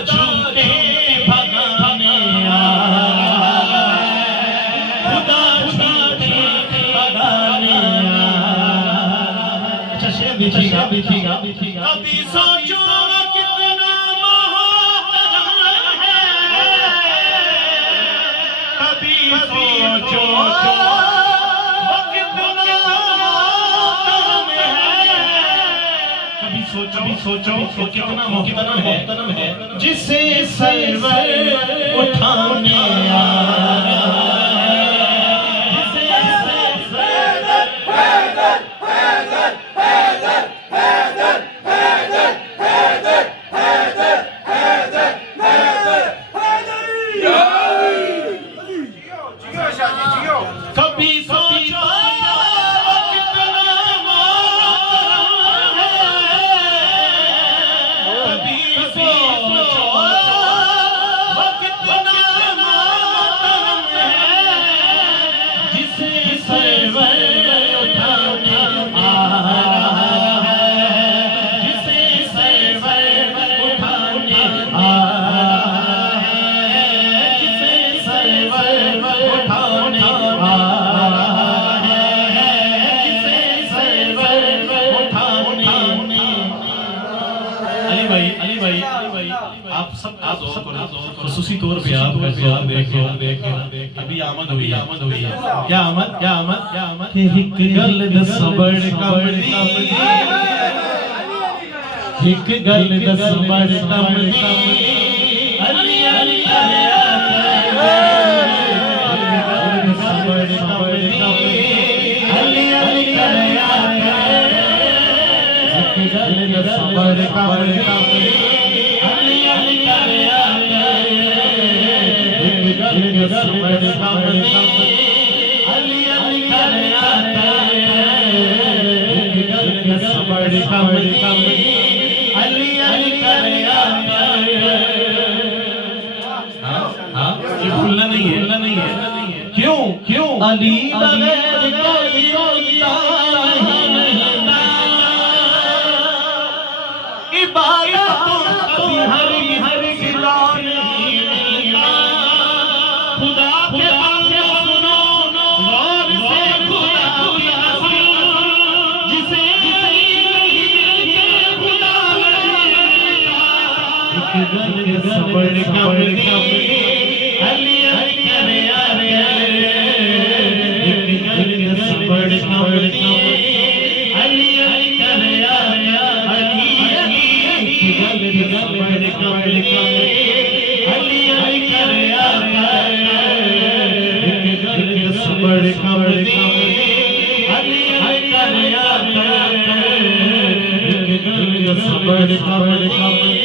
झूठे भगाने आया, खुदा झूठे भगाने आया। अच्छा शेर देखिएगा देखिएगा देखिएगा। कभी सोचो कितना मोहतरम है, कभी सोचो सोचो वो कितना मोहतरम है जिसे सरवर उठाने आया, जिसे हैदर हैदर हैदर हैदर हैदर हैदर हैदर हैदर हैदर हैदर हैदर। कभी सोचो आप सब खुसूसी तौर पे आप देखे अभी आमद हुई है। क्या आमद क्या आमद क्या आमद एक गल दस बड़ कमली, एक गल दस बड़ कमली, अली अली अली भूलना नहीं है क्यों क्यों अली बगैर कोई इबादत हर हर खुदा के बंदे सुनो गौर से खुदा की कसम, जिसे खुदा एक सबर कमली अली अली करे यारे, एक सबर कमली अली अली करे यारे, अली अली एक सबर कमली अली अली करे यारे, बड़े कमली अली अली करे यारे, बड़े कमली